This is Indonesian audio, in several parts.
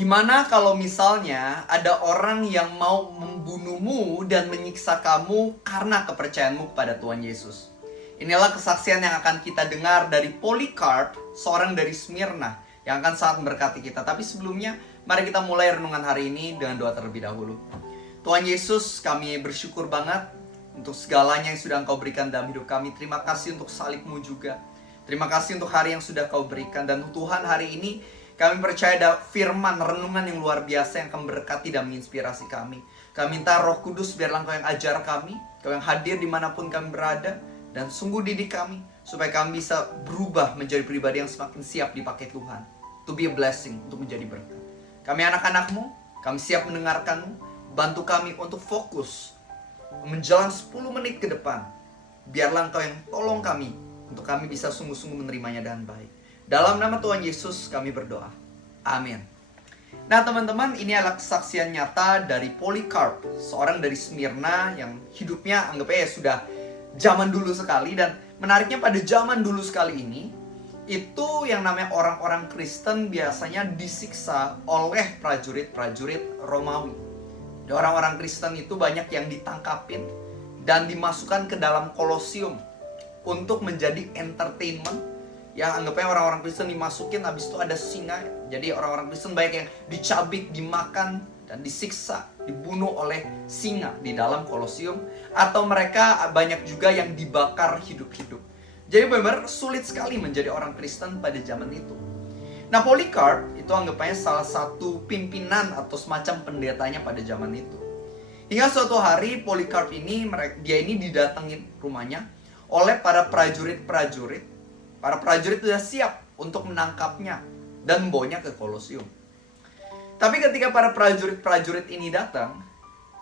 Gimana kalau misalnya ada orang yang mau membunuhmu dan menyiksa kamu karena kepercayaanmu kepada Tuhan Yesus? Inilah kesaksian yang akan kita dengar dari Polycarp, seorang dari Smyrna, yang akan sangat memberkati kita. Tapi sebelumnya, mari kita mulai renungan hari ini dengan doa terlebih dahulu. Tuhan Yesus, kami bersyukur banget untuk segalanya yang sudah Engkau berikan dalam hidup kami. Terima kasih untuk salib-Mu juga. Terima kasih untuk hari yang sudah Kau berikan. Dan Tuhan, hari ini kami percaya ada firman, renungan yang luar biasa yang akan berkati dan menginspirasi kami. Kami minta Roh Kudus biarlah Engkau yang ajar kami, Engkau yang hadir dimanapun kami berada, dan sungguh didik kami, supaya kami bisa berubah menjadi pribadi yang semakin siap dipakai Tuhan. To be a blessing, untuk menjadi berkat. Kami anak-anak-Mu, kami siap mendengarkan-Mu. Bantu kami untuk fokus menjelang 10 menit ke depan. Biarlah Engkau yang tolong kami, untuk kami bisa sungguh-sungguh menerimanya dengan baik. Dalam nama Tuhan Yesus kami berdoa. Amin. Nah teman-teman, ini adalah kesaksian nyata dari Polycarp, seorang dari Smyrna yang hidupnya anggapnya ya sudah zaman dulu sekali. Dan menariknya pada zaman dulu sekali ini, itu yang namanya orang-orang Kristen biasanya disiksa oleh prajurit-prajurit Romawi. Dan orang-orang Kristen itu banyak yang ditangkapin dan dimasukkan ke dalam kolosium untuk menjadi entertainment. Yang anggapnya orang-orang Kristen dimasukin, habis itu ada singa. Jadi orang-orang Kristen banyak yang dicabik, dimakan, dan disiksa, dibunuh oleh singa di dalam kolosium. Atau mereka banyak juga yang dibakar hidup-hidup. Jadi benar-benar sulit sekali menjadi orang Kristen pada zaman itu. Nah, Polycarp itu anggapannya salah satu pimpinan atau semacam pendetanya pada zaman itu. Hingga suatu hari Polycarp ini, dia ini didatengin rumahnya oleh para prajurit-prajurit. Para prajurit sudah siap untuk menangkapnya dan membawanya ke kolosium. Tapi ketika para prajurit-prajurit ini datang,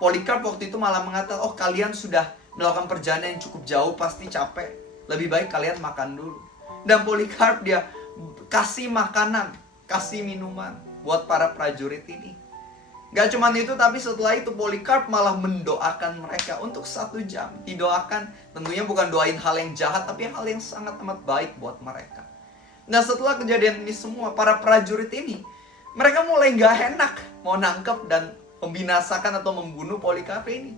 Polycarp waktu itu malah mengatakan, oh kalian sudah melakukan perjalanan yang cukup jauh, pasti capek. Lebih baik kalian makan dulu. Dan Polycarp dia kasih makanan, kasih minuman buat para prajurit ini. Gak cuma itu, tapi setelah itu Polycarp malah mendoakan mereka untuk 1 jam. Didoakan, tentunya bukan doain hal yang jahat, tapi hal yang sangat amat baik buat mereka. Nah setelah kejadian ini semua, para prajurit ini, mereka mulai gak enak mau nangkep dan membinasakan atau membunuh Polycarp ini.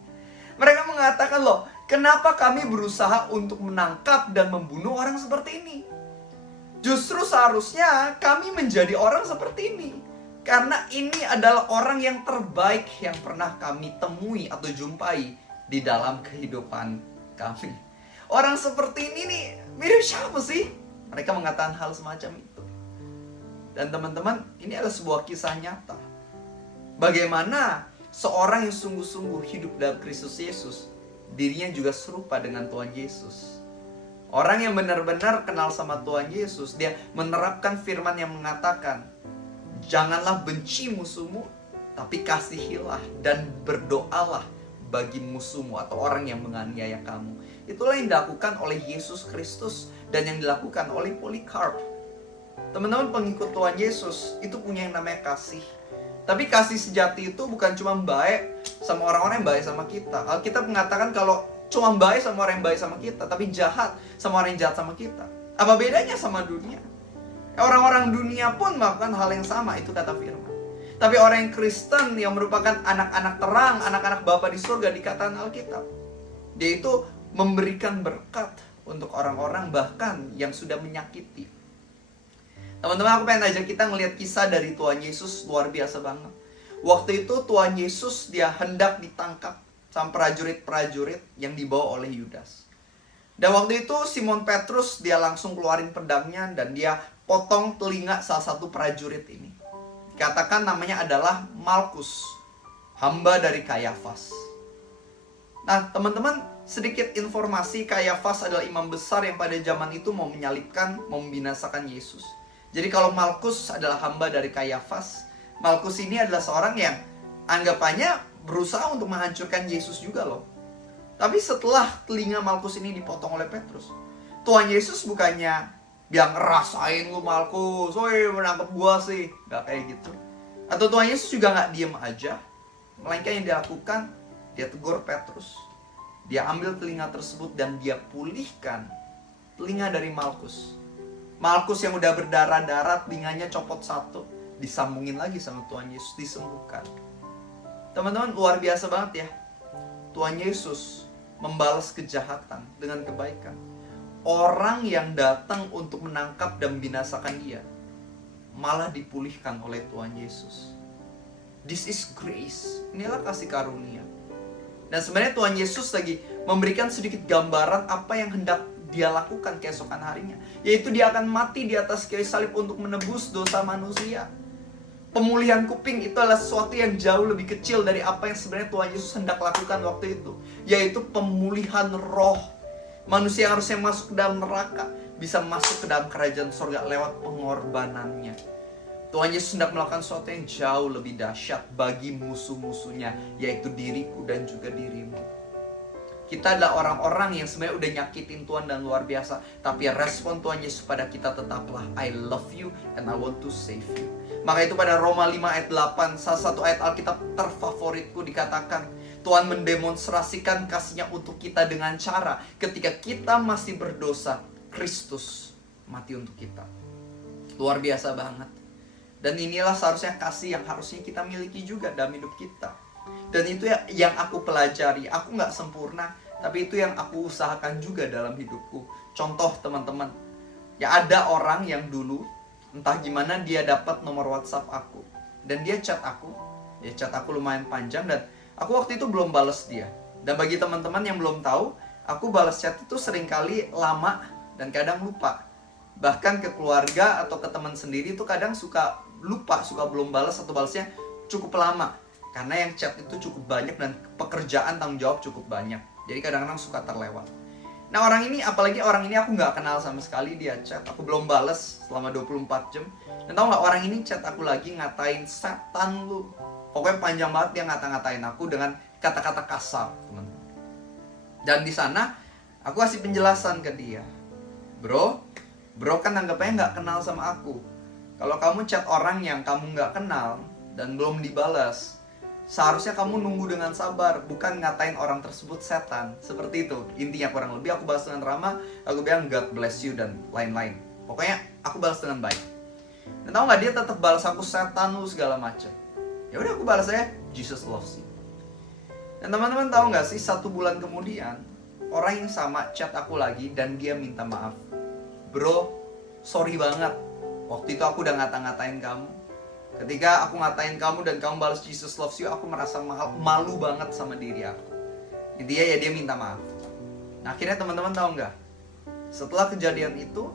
Mereka mengatakan, loh, kenapa kami berusaha untuk menangkap dan membunuh orang seperti ini? Justru seharusnya kami menjadi orang seperti ini. Karena ini adalah orang yang terbaik yang pernah kami temui atau jumpai di dalam kehidupan kami. Orang seperti ini nih, mirip siapa sih? Mereka mengatakan hal semacam itu. Dan teman-teman, ini adalah sebuah kisah nyata. Bagaimana seorang yang sungguh-sungguh hidup dalam Kristus Yesus, dirinya juga serupa dengan Tuhan Yesus. Orang yang benar-benar kenal sama Tuhan Yesus, dia menerapkan firman yang mengatakan, janganlah benci musuhmu, tapi kasihilah dan berdoalah bagi musuhmu atau orang yang menganiaya kamu. Itulah yang dilakukan oleh Yesus Kristus dan yang dilakukan oleh Polycarp. Teman-teman pengikut Tuhan Yesus itu punya yang namanya kasih. Tapi kasih sejati itu bukan cuma baik sama orang-orang yang baik sama kita. Alkitab mengatakan kalau cuma baik sama orang yang baik sama kita, tapi jahat sama orang yang jahat sama kita. Apa bedanya sama dunia? Orang-orang dunia pun melakukan hal yang sama, itu kata firman. Tapi orang yang Kristen yang merupakan anak-anak terang, anak-anak Bapa di surga, dikatakan Alkitab, dia itu memberikan berkat untuk orang-orang bahkan yang sudah menyakiti. Teman-teman, aku pengen ajak kita ngelihat kisah dari Tuhan Yesus, luar biasa banget. Waktu itu Tuhan Yesus dia hendak ditangkap sama prajurit-prajurit yang dibawa oleh Yudas. Dan waktu itu Simon Petrus dia langsung keluarin pedangnya dan dia potong telinga salah satu prajurit ini. Katakan namanya adalah Malkus, hamba dari Kayafas. Nah teman-teman, sedikit informasi, Kayafas adalah imam besar yang pada zaman itu mau menyalibkan, mau membinasakan Yesus. Jadi kalau Malkus adalah hamba dari Kayafas, Malkus ini adalah seorang yang anggapannya berusaha untuk menghancurkan Yesus juga loh. Tapi setelah telinga Malkus ini dipotong oleh Petrus, Tuhan Yesus bukannya bilang, rasain lu Malkus, woi menangkap gua sih. Gak kayak gitu. Atau Tuhan Yesus juga gak diem aja. Melainkan yang dilakukan, dia tegur Petrus. Dia ambil telinga tersebut dan dia pulihkan telinga dari Malkus. Malkus yang udah berdarah-darah, telinganya copot satu. disambungin lagi sama Tuhan Yesus, disembuhkan. Teman-teman, luar biasa banget ya. Tuhan Yesus membalas kejahatan dengan kebaikan. Orang yang datang untuk menangkap dan membinasakan dia malah dipulihkan oleh Tuhan Yesus. This is grace. Inilah kasih karunia. Dan sebenarnya Tuhan Yesus lagi memberikan sedikit gambaran apa yang hendak dia lakukan keesokan harinya, yaitu dia akan mati di atas kayu salib untuk menebus dosa manusia. Pemulihan kuping itu adalah sesuatu yang jauh lebih kecil dari apa yang sebenarnya Tuhan Yesus hendak lakukan waktu itu, yaitu pemulihan roh. Manusia yang harusnya masuk ke dalam neraka bisa masuk ke dalam kerajaan surga lewat pengorbanannya. Tuhan Yesus hendak melakukan sesuatu yang jauh lebih dahsyat bagi musuh-musuhnya, yaitu diriku dan juga dirimu. Kita adalah orang-orang yang sebenarnya udah nyakitin Tuhan dan luar biasa, tapi respon Tuhan Yesus pada kita tetaplah, I love you and I want to save you. Maka itu pada Roma 5 ayat 8, salah satu ayat Alkitab terfavoritku, dikatakan Tuhan mendemonstrasikan kasih-Nya untuk kita dengan cara ketika kita masih berdosa, Kristus mati untuk kita. Luar biasa banget. Dan inilah seharusnya kasih yang harusnya kita miliki juga dalam hidup kita. Dan itu yang aku pelajari. Aku gak sempurna, tapi itu yang aku usahakan juga dalam hidupku. Contoh teman-teman, ya ada orang yang dulu entah gimana dia dapat nomor WhatsApp aku, dan dia chat aku. Ya chat aku lumayan panjang, dan aku waktu itu belum balas dia. Dan bagi teman-teman yang belum tahu, aku balas chat itu seringkali lama dan kadang lupa. Bahkan ke keluarga atau ke teman sendiri itu kadang suka lupa, suka belum balas atau balasnya cukup lama. Karena yang chat itu cukup banyak dan pekerjaan tanggung jawab cukup banyak. Jadi kadang-kadang suka terlewat. Nah orang ini, apalagi orang ini aku gak kenal sama sekali, dia chat, aku belum bales selama 24 jam. Dan tau gak, orang ini chat aku lagi ngatain setan lu. Pokoknya panjang banget dia ngata-ngatain aku dengan kata-kata kasar, teman-teman. Dan di sana aku kasih penjelasan ke dia. Bro kan anggapnya gak kenal sama aku. Kalau kamu chat orang yang kamu gak kenal dan belum dibalas, seharusnya kamu nunggu dengan sabar, bukan ngatain orang tersebut setan. Seperti itu, intinya kurang lebih. Aku balas dengan ramah, aku bilang God bless you dan lain-lain. Pokoknya aku balas dengan baik. Dan tau gak, dia tetap balas aku setan lu segala macam. Ya udah, aku balas aja Jesus loves you. Dan teman-teman tahu gak sih, 1 bulan kemudian orang yang sama chat aku lagi dan dia minta maaf. Bro, sorry banget, waktu itu aku udah ngata-ngatain kamu. Ketika aku ngatain kamu dan kamu balas Jesus loves you, aku merasa malu banget sama diri aku. Intinya ya dia minta maaf. Nah akhirnya teman-teman tahu nggak? Setelah kejadian itu,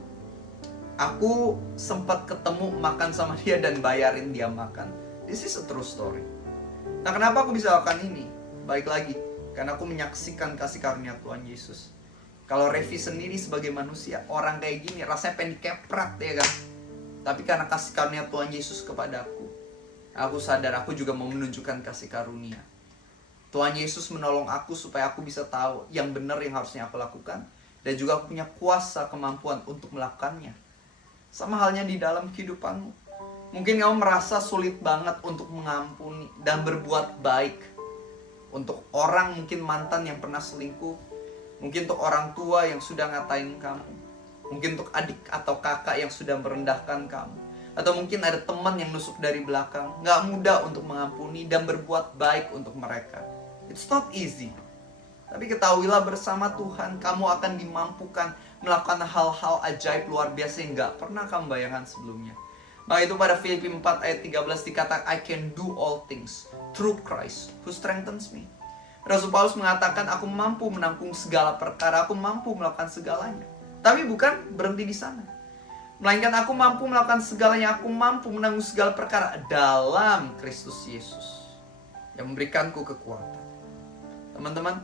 aku sempat ketemu makan sama dia dan bayarin dia makan. This is a true story. Nah kenapa aku bisa lakukan ini? Baik lagi, karena aku menyaksikan kasih karunia Tuhan Yesus. Kalau Revi sendiri sebagai manusia, orang kayak gini rasanya pengen dikeprat ya kan? Tapi karena kasih karunia Tuhan Yesus kepadaku, aku sadar aku juga mau menunjukkan kasih karunia. Tuhan Yesus menolong aku supaya aku bisa tahu yang benar yang harusnya aku lakukan. Dan juga aku punya kuasa, kemampuan untuk melakukannya. Sama halnya di dalam kehidupanmu. Mungkin kamu merasa sulit banget untuk mengampuni dan berbuat baik. Untuk orang, mungkin mantan yang pernah selingkuh. Mungkin untuk orang tua yang sudah ngatain kamu. Mungkin untuk adik atau kakak yang sudah merendahkan kamu. Atau mungkin ada teman yang nusuk dari belakang. Gak mudah untuk mengampuni dan berbuat baik untuk mereka. It's not easy. Tapi ketahuilah bersama Tuhan, kamu akan dimampukan melakukan hal-hal ajaib luar biasa yang gak pernah kamu bayangkan sebelumnya. Maka itu pada Filipi 4 ayat 13 dikatakan, I can do all things through Christ who strengthens me. Rasul Paulus mengatakan, aku mampu menampung segala perkara, aku mampu melakukan segalanya. Tapi bukan berhenti di sana. Melainkan aku mampu melakukan segalanya, aku mampu menanggung segala perkara dalam Kristus Yesus yang memberikanku kekuatan. Teman-teman,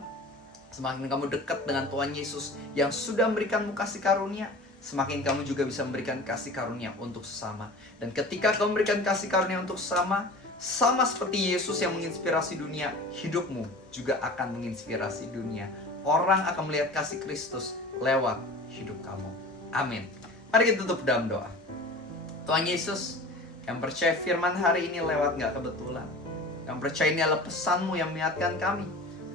semakin kamu dekat dengan Tuhan Yesus yang sudah memberikanmu kasih karunia, semakin kamu juga bisa memberikan kasih karunia untuk sesama. Dan ketika kamu memberikan kasih karunia untuk sesama, sama seperti Yesus yang menginspirasi dunia, hidupmu juga akan menginspirasi dunia. Orang akan melihat kasih Kristus lewat hidup kamu. Amin. Mari kita tutup dalam doa. Tuhan Yesus, yang percaya firman hari ini lewat gak kebetulan. Yang percaya ini adalah pesanmu yang mengingatkan kami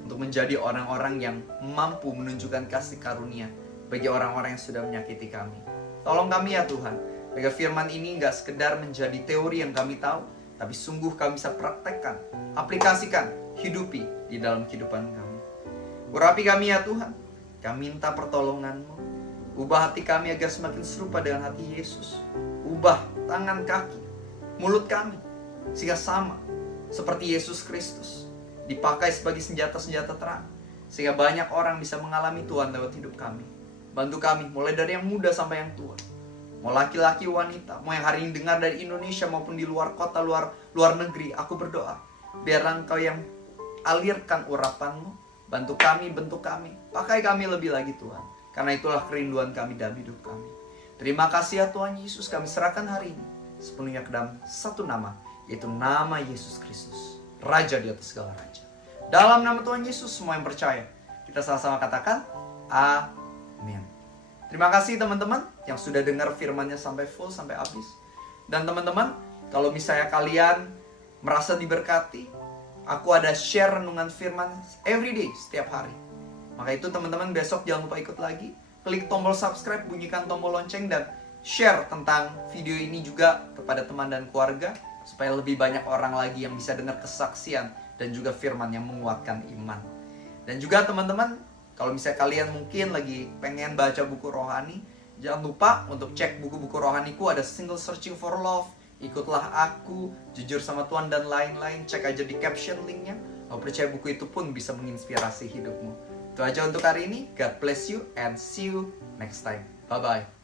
untuk menjadi orang-orang yang mampu menunjukkan kasih karunia bagi orang-orang yang sudah menyakiti kami. Tolong kami ya Tuhan, Agar firman ini nggak sekedar menjadi teori yang kami tahu, tapi sungguh kami bisa praktekkan, aplikasikan, hidupi di dalam kehidupan kami. Urapi kami ya Tuhan, kami minta pertolongan-Mu. Ubah hati kami agar semakin serupa dengan hati Yesus. Ubah tangan, kaki, mulut kami, sehingga sama seperti Yesus Kristus, dipakai sebagai senjata-senjata terang, sehingga banyak orang bisa mengalami Tuhan lewat hidup kami. Bantu kami, mulai dari yang muda sampai yang tua, mau laki-laki, wanita, mau yang hari ini dengar dari Indonesia maupun di luar kota, luar negeri. Aku berdoa, biarlah Engkau yang alirkan urapan-Mu. Bantu kami, bentuk kami, pakai kami lebih lagi Tuhan. Karena itulah kerinduan kami dalam hidup kami. Terima kasih ya Tuhan Yesus, kami serahkan hari ini sepenuhnya ke dalam satu nama, yaitu nama Yesus Kristus, Raja di atas segala raja. Dalam nama Tuhan Yesus, semua yang percaya, kita sama-sama katakan, amin. Terima kasih teman-teman yang sudah dengar firman-Nya sampai full, sampai habis. Dan teman-teman, kalau misalnya kalian merasa diberkati, aku ada share renungan firman everyday, setiap hari. Maka itu teman-teman besok jangan lupa ikut lagi. Klik tombol subscribe, bunyikan tombol lonceng, dan share tentang video ini juga kepada teman dan keluarga, supaya lebih banyak orang lagi yang bisa dengar kesaksian dan juga firman yang menguatkan iman. Dan juga teman-teman, kalau misalnya kalian mungkin lagi pengen baca buku rohani, jangan lupa untuk cek buku-buku rohaniku. Ada Single Searching for Love, Ikutlah Aku, Jujur sama Tuhan, dan lain-lain. Cek aja di caption linknya. Aku percaya buku itu pun bisa menginspirasi hidupmu. Itu aja untuk hari ini. God bless you and see you next time. Bye-bye.